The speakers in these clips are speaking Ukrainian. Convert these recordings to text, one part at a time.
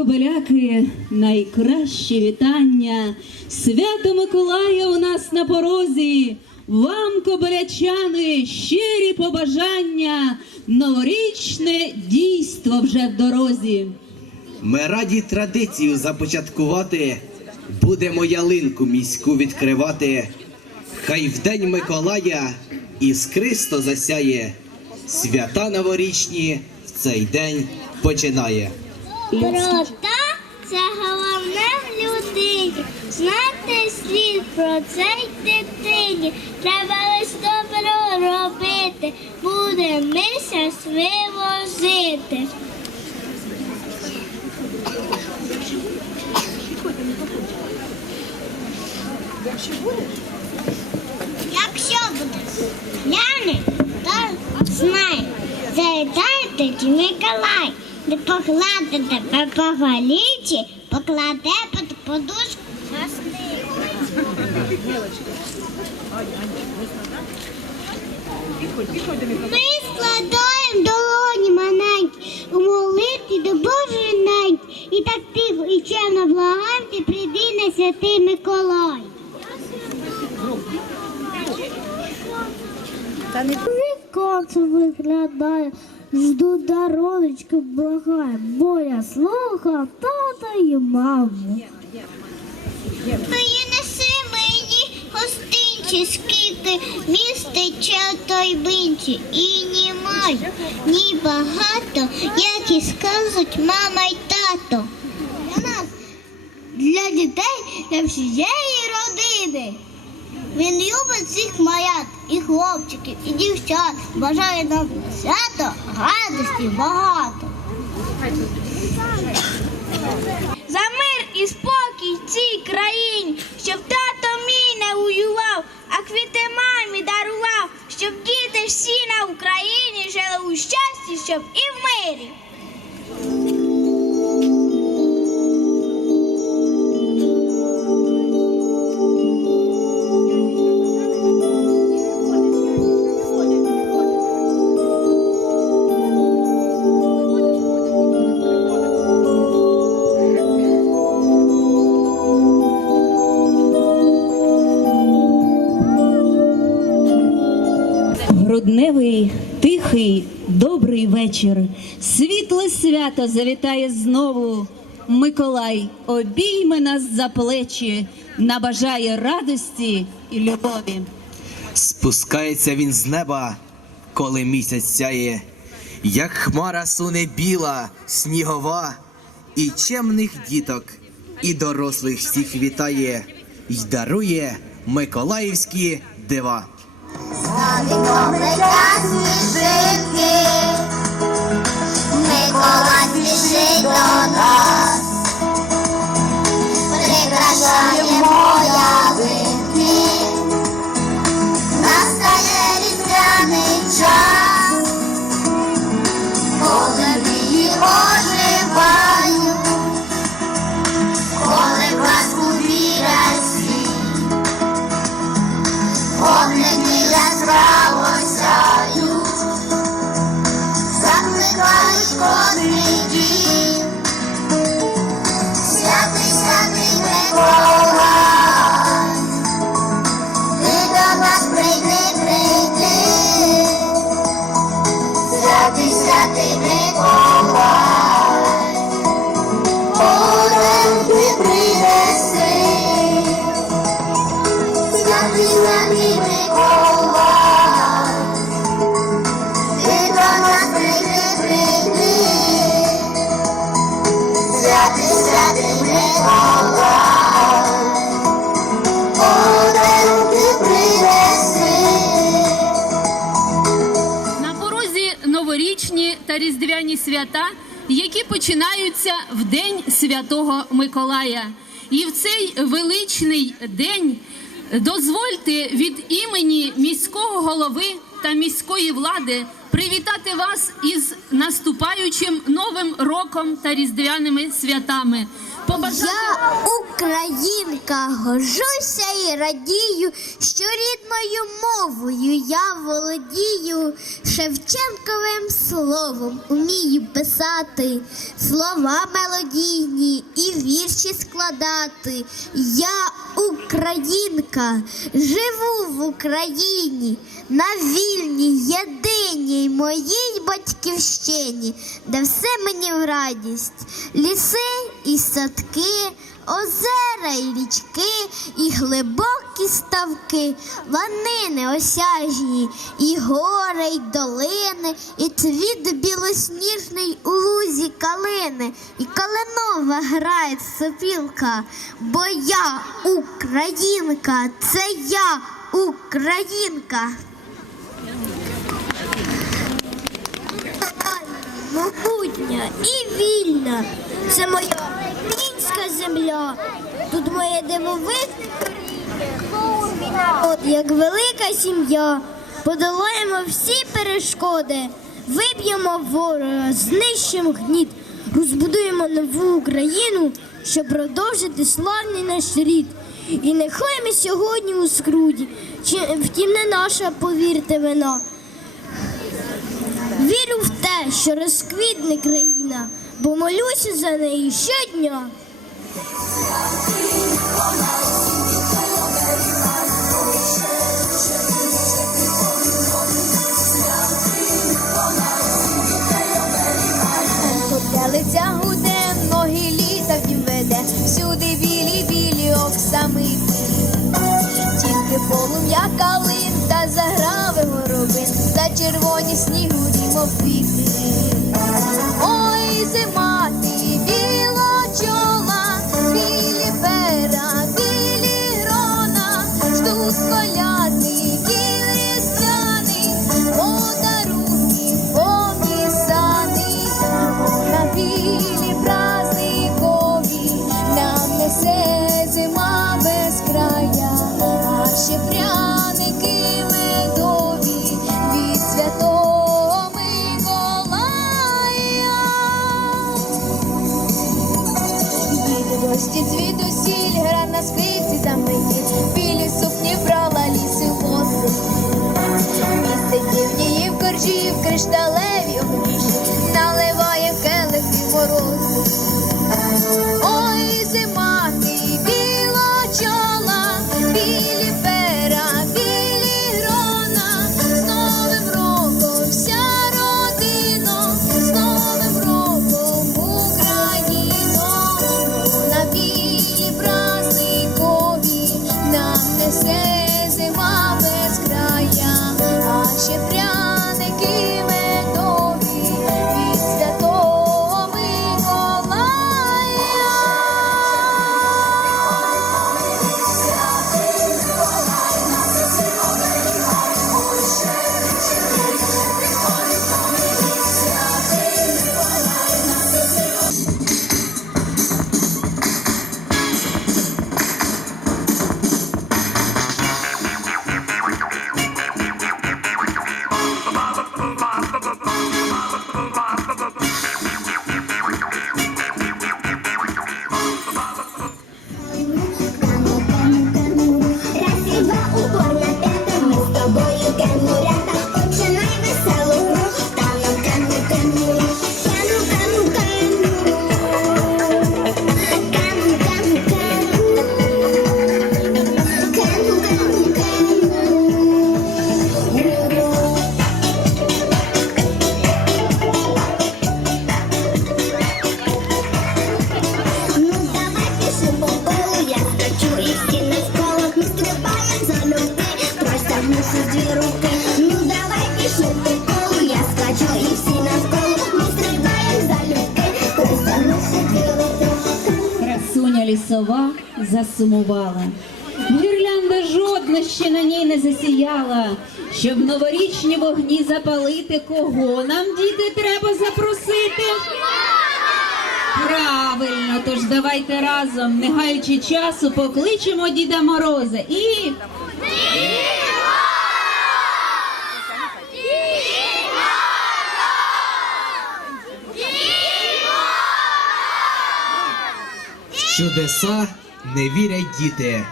Кобеляки найкращі вітання. Свято Миколая у нас на порозі. Вам, кобелячани, щирі побажання. Новорічне дійство вже в дорозі. Ми раді традицію започаткувати, будемо ялинку міську відкривати. Хай в день Миколая іскристо засяє, свята новорічні в цей день починає. Прота це головне в людині. Знати слід про цей дитині. Треба лиш добро робити. Буде мися вивозити. Якщо буде гляне, то знай. Завітайте Миколай, не погладите тебе по голіті, покладе під подушку. Ми складаємо долоні маленькі, у до Божої неньки. І так тихо і чемно благаємо, ти прийди на святий Миколай. Віконце виглядає, жду дорожечки благає, бо я слухав тата і маму. Принеси мені гостинці, скільки містить той бинці. І ні маю, ні багато, як і скажуть мама й тато. Для нас, для дітей, для всієї родини. Він любить всіх маят, і хлопчиків, і дівчат. Бажає нам свято, радості багато. Добрий вечір. Світле свято завітає знову. Миколай обійме нас за плечі, набажає радості і любові. Спускається він з неба, коли місяць сяє, як хмара суне біла, снігова, і чемних діток, і дорослих всіх вітає, й дарує миколаївські дива. Святий, святий Миколай, подарунки різдвяні свята, які починаються в день Святого Миколая. І в цей величний день дозвольте від імені міського голови та міської влади привітати вас із наступаючим новим роком та різдвяними святами. побажати. Я українка, горжуся і радію, що рідною мовою я володію, Шевченковим словом умію писати, слова мелодійні і вірші складати. Я українка, живу в Україні, на вільній, єдиній моїй батьківщині, де все мені в радість, ліси і садки, озера і річки, і глибокі ставки, лани неосяжні, і гори, й долини, і цвіт білосніжний у лузі калини, і калинова грає сопілка, бо я українка, це я українка. Могутня і вільна. Це моя українська земля. Тут моє дивовижне народ, як велика сім'я. Подолаємо всі перешкоди, виб'ємо ворога, знищимо гніт, розбудуємо нову Україну, щоб продовжити славний наш рід. І нехай ми сьогодні у скруді, втім не наша, повірте вина. Вірю в те, що розквітне країна, бо молюся за неї щодня. Лиця гуде, ноги літа в дім веде, всюди білі, білі оксамити. Тільки полум'я калин та заграви горобин, та червоні снігурі, Ой, зима біла чола, білі пера, білі грона, ждуть колядників різдвяних, подарунки, на білі празникові лісова засумувала. Гірлянда жодна ще на ній не засіяла. Щоб новорічні вогні запалити, кого нам діти треба запросити? Правильно, тож давайте разом, не гаючи часу, покличемо Діда Мороза і. Чудеса не вірять діти,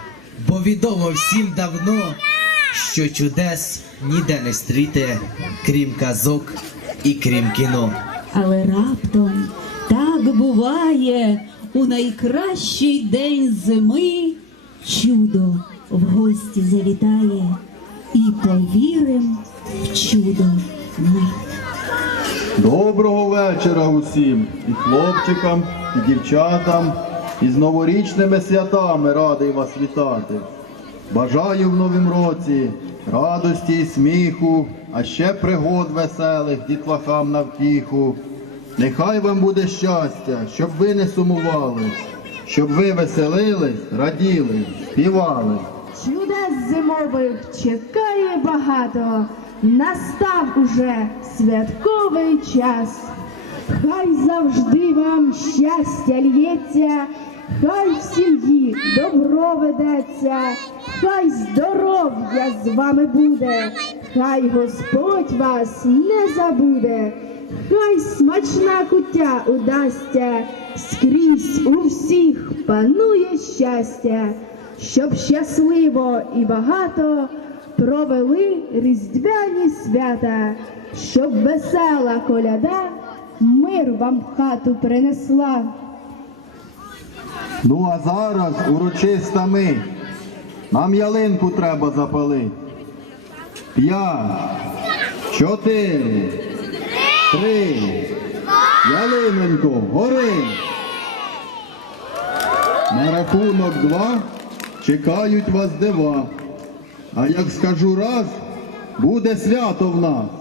бо відомо всім давно, що чудес ніде не стріте, крім казок і крім кіно. Але раптом так буває у найкращий день зими чудо в гості завітає і повірим в чудо ми. Доброго вечора усім, і хлопчикам, і дівчатам, і з новорічними святами радий вас вітати. Бажаю в новім році радості і сміху, а ще пригод веселих дітлахам на втіху. Нехай вам буде щастя, щоб ви не сумували, щоб ви веселились, раділи, співали. Чудес зимових чекає багато, настав уже святковий час. Хай завжди вам щастя лється, хай в сім'ї добро ведеться, хай здоров'я з вами буде, хай Господь вас не забуде, хай смачна куття удасться, скрізь у всіх панує щастя. Щоб щасливо і багато провели різдвяні свята, щоб весела коляда мир вам в хату принесла. Ну а зараз урочиста мить. Нам ялинку треба запалити. П'ять, чотири, три. Ялинонько, гори. На рахунок два чекають вас дива. А як скажу раз, буде свято в нас.